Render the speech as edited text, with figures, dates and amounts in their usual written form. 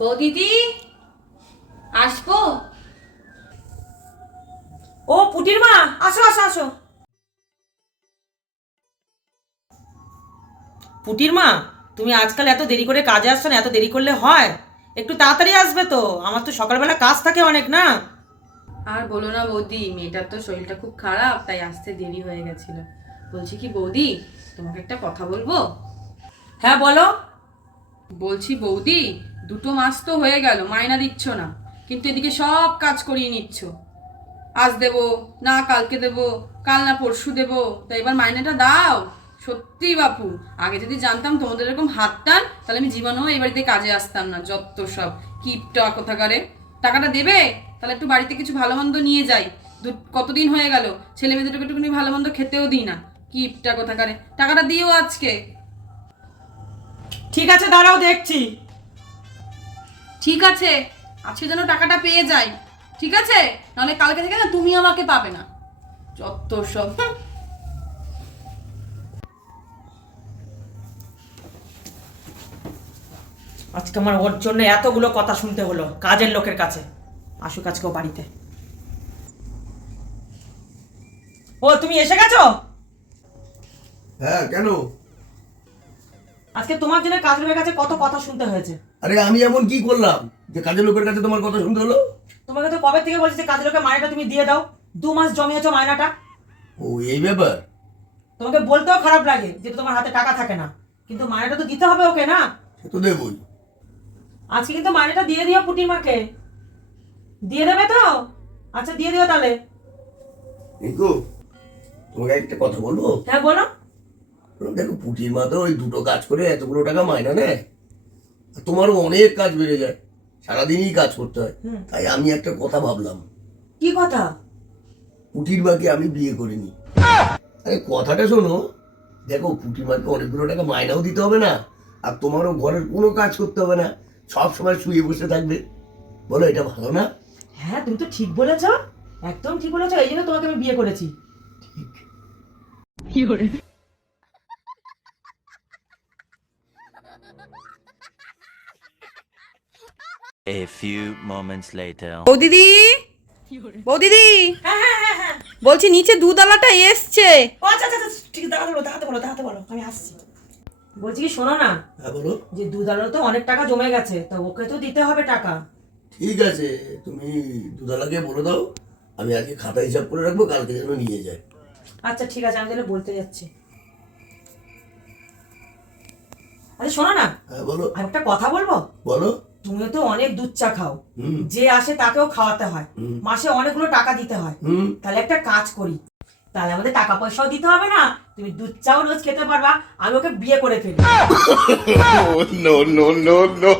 বৌদিদি আসবো? ও পুটির মা, আসো আসো আসো। পুটির মা, তুমি আজকাল এত দেরি করে কাজে আসছো না? এত দেরি করলে হয়? একটু তাড়াতাড়ি আসবে তো, আমার তো সকালবেলা কাজ থাকে অনেক না। আর বলো না বৌদি, মেয়েটার তো শরীরটা খুব খারাপ, তাই আসতে দেরি হয়ে গেছিল। বলছি কি বৌদি, তোমাকে একটা কথা বলবো? হ্যাঁ বলো। বলছি বৌদি, 2 মাস তো হয়ে গেল মাইনা দিচ্ছ না, কিন্তু এদিকে সব কাজ করিয়ে নিচ্ছ। আজ দেবো না, কালকে দেবো, কাল না পরশু দেবো, তাই এবার মাইনাটা দাও। সত্যি বাপু, আগে যদি জানতাম তোমাদের এরকম হাত টান, তাহলে আমি জীবনেও এই বাড়িতে কাজে আসতাম না। যত সব কিপটা কোথাকারে। টাকাটা দেবে? তাহলে একটু বাড়িতে কিছু ভালো মন্দ নিয়ে যাই। কতদিন হয়ে গেল ছেলে মেয়েদের একটুখানি ভালো মন্দ খেতেও দিই না। কিপটা কোথাকারে, টাকাটা দিও আজকে। ঠিক আছে, দাঁড়াও দেখছি। ঠিক আছে, আজকে যেন টাকাটা পেয়ে যাই, ঠিক আছে? নাহলে কালকে থেকে না তুমি আমাকে পাবে না। যত সব। আজকে আমার ওর জন্য এতগুলো কথা শুনতে হলো কাজের লোকের কাছে। আসুক আজকে ও বাড়িতে। ও তুমি এসে গেছো? হ্যাঁ, কেন? আজকে তোমার জন্য কাজের লোকের কাছে কত কথা শুনতে হয়েছে। আরে আমি এমন কি করলাম যে কাজের লোকের কাছে তোমার কথা শুনতে হলো? তোমাকে তো কবে থেকে বলছি যে কাজের লোকের মাইনেটা তুমি দিয়ে দাও। 2 মাস জমিয়েছো মাইনাটা। ও, এই ব্যাপার? তোমাকে বলতেও খারাপ লাগে যে তোমার হাতে টাকা থাকে না, কিন্তু মাইনেটা তো দিতে হবে ওকে না। সে তো দেবই। আজকে কিন্তু মাইনেটা দিয়ে দিও পুটির মাকে। দিয়ে দেবে তো? আচ্ছা দিয়ে দিও তাহলে। রিঙ্কু, তোমাকে একটা কথা বলবো? হ্যাঁ বলো। দেখো, পুঁটির মা তো ওই দুটো কাজ করে এতগুলো টাকা মাইনা নেয়, আর তোমারও অনেক কাজ বেড়ে যায়, সারাদিনই কাজ করতে হয়। তাই আমি একটা কথা ভাবলাম। কি কথা? পুঁটির মাকে আমি বিয়ে করিনি। আরে কথাটা শোনো। দেখো, পুঁটির মাকে অনেকগুলো টাকা মাইনাও দিতে হবে না, আর তোমারও ঘরের কোনো কাজ করতে হবে না, সব সময় শুয়ে বসে থাকবে। বলো, এটা ভালো না? হ্যাঁ তুমি তো ঠিক বলেছো, একদম ঠিক বলেছো, এই জন্য তোমাকে আমি বিয়ে করেছি। ঠিক। A few moments later. বৌদিদি, বৌদিদি, হ্যাঁ হ্যাঁ হ্যাঁ হ্যাঁ। বলছি নিচে দুধওয়ালাটা এসছে। ও আচ্ছা আচ্ছা আচ্ছা, ঠিক, দাঁড়াতে বলো, আমি আসছি। বলছি কি শোনো না, হ্যাঁ, বলো। যে দুধারও তো অনেক টাকা জমে গেছে, তো ওকে তো দিতে হবে টাকা। ঠিক আছে, তুমি দুধালাকে বলে দাও আমি আজকে খাতা হিসাব করে রাখবো, কালকে যেন নিয়ে যায়। আচ্ছা ঠিক আছে, আমি তাহলে বলতে যাচ্ছি। আচ্ছা শোনো না, হ্যাঁ, বলো। আর একটা কথা বলবো। বলো। তুমিও তো অনেক দুধ চা খাও, হুম। যে আসে তাকেও খাওয়াতে হয়, হুম। মাসে অনেকগুলো টাকা দিতে হয়। হুম। তাহলে একটা কাজ করি, তাহলে আমাদের টাকা পয়সাও দিতে হবে না, তুমি দুধ চাও রোজ খেতে পারবা, আমি ওকে বিয়ে করে ফেলি। No, no, no, no.